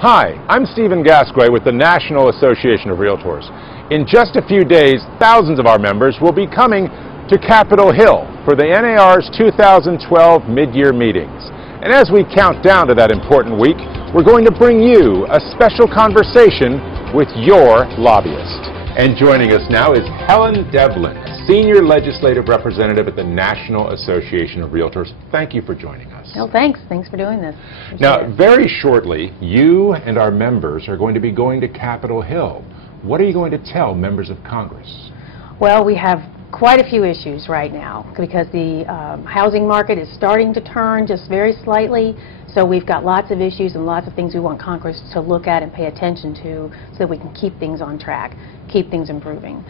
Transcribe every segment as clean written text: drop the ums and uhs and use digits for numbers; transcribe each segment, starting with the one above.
Hi, I'm Stephen Gasquet with the National Association of Realtors. In just a few days, thousands of our members will be coming to Capitol Hill for the NAR's 2012 mid-year meetings. And as we count down to that important week, we're going to bring you a special conversation with your lobbyist. And joining us now is Helen Devlin, Senior Legislative Representative at the National Association of Realtors. Thank you for joining us. No, thanks. Thanks for doing this. Now, very shortly, you and our members are going to be going to Capitol Hill. What are you going to tell members of Congress? Well, we have quite a few issues right now because the housing market is starting to turn just very slightly. So we've got lots of issues and lots of things we want Congress to look at and pay attention to so that we can keep things on track, keep things improving.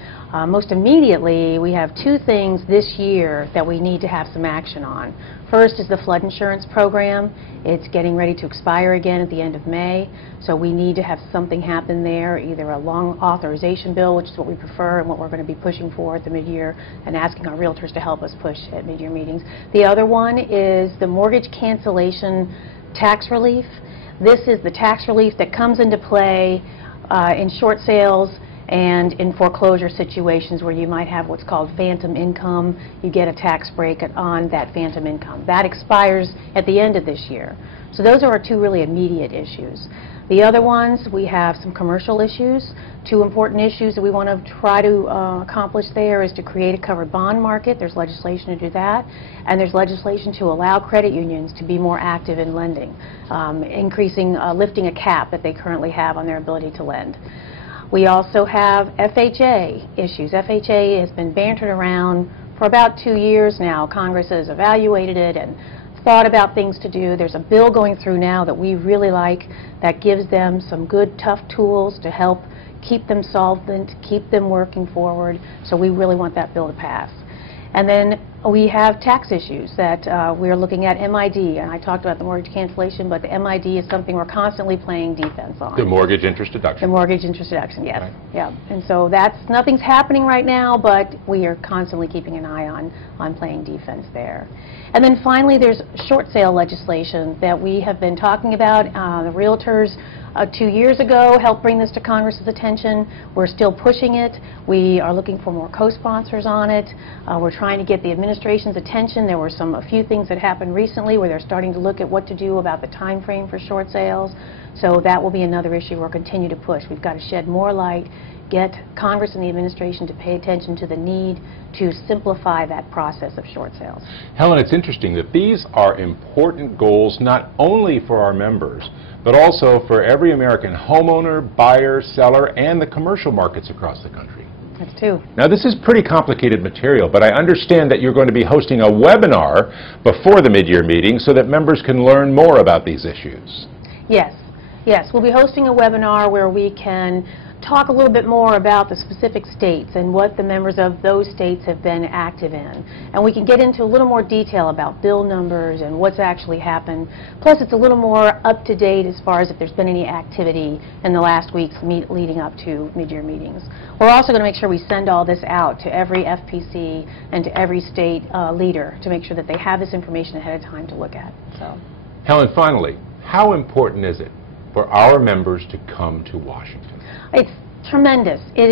Most immediately, we have two things this year that we need to have some action on. First is the flood insurance program. It's getting ready to expire again at the end of May, so we need to have something happen there, either a long authorization bill, which is what we prefer and what we're going to be pushing for at the mid-year and asking our realtors to help us push at mid-year meetings. The other one is the mortgage cancellation tax relief. This is the tax relief that comes into play in short sales and in foreclosure situations where you might have what's called phantom income. You get a tax break on that phantom income. That expires at the end of this year. So those are our two really immediate issues. The other ones, we have some commercial issues. Two important issues that we want to try to accomplish there is to create a covered bond market. There's legislation to do that. And there's legislation to allow credit unions to be more active in lending, lifting a cap that they currently have on their ability to lend. We also have FHA issues. FHA has been bantered around for about 2 years now. Congress has evaluated it and thought about things to do. There's a bill going through now that we really like that gives them some good, tough tools to help keep them solvent, keep them working forward. So we really want that bill to pass. And then we have tax issues that we're looking at MID, and I talked about the mortgage cancellation, but the MID is something we're constantly playing defense on. The mortgage interest deduction. The mortgage interest deduction, yes. Right. Yeah. And so nothing's happening right now, but we are constantly keeping an eye on playing defense there. And then finally, there's short sale legislation that we have been talking about. The realtors 2 years ago helped bring this to Congress's attention. We're still pushing it. We are looking for more co-sponsors on it. We're trying to get the administration's attention. There were a few things that happened recently where they're starting to look at what to do about the time frame for short sales. So that will be another issue we'll continue to push. We've got to shed more light, get Congress and the administration to pay attention to the need to simplify that process of short sales. Helen, it's interesting that these are important goals not only for our members, but also for every American homeowner, buyer, seller, and the commercial markets across the country. That's true. Now, this is pretty complicated material, but I understand that you're going to be hosting a webinar before the mid-year meeting so that members can learn more about these issues. Yes. Yes, we'll be hosting a webinar where we can talk a little bit more about the specific states and what the members of those states have been active in. And we can get into a little more detail about bill numbers and what's actually happened. Plus, it's a little more up to date as far as if there's been any activity in the last weeks leading up to mid-year meetings. We're also going to make sure we send all this out to every FPC and to every state leader to make sure that they have this information ahead of time to look at. So, Helen, finally, how important is it for our members to come to Washington? it's tremendous. It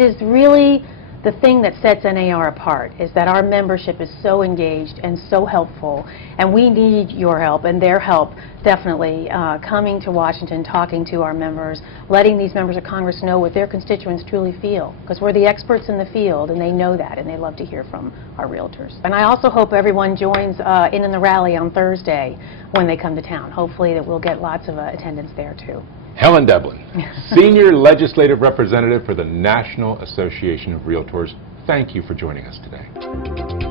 is really the thing that sets NAR apart, is that our membership is so engaged and so helpful, and we need your help and their help definitely coming to Washington, talking to our members, letting these members of Congress know what their constituents truly feel, because we're the experts in the field and they know that and they love to hear from our realtors. And I also hope everyone joins in the rally on Thursday when they come to town. Hopefully that we'll get lots of attendance there too. Helen Devlin, Senior Legislative Representative for the National Association of Realtors, thank you for joining us today.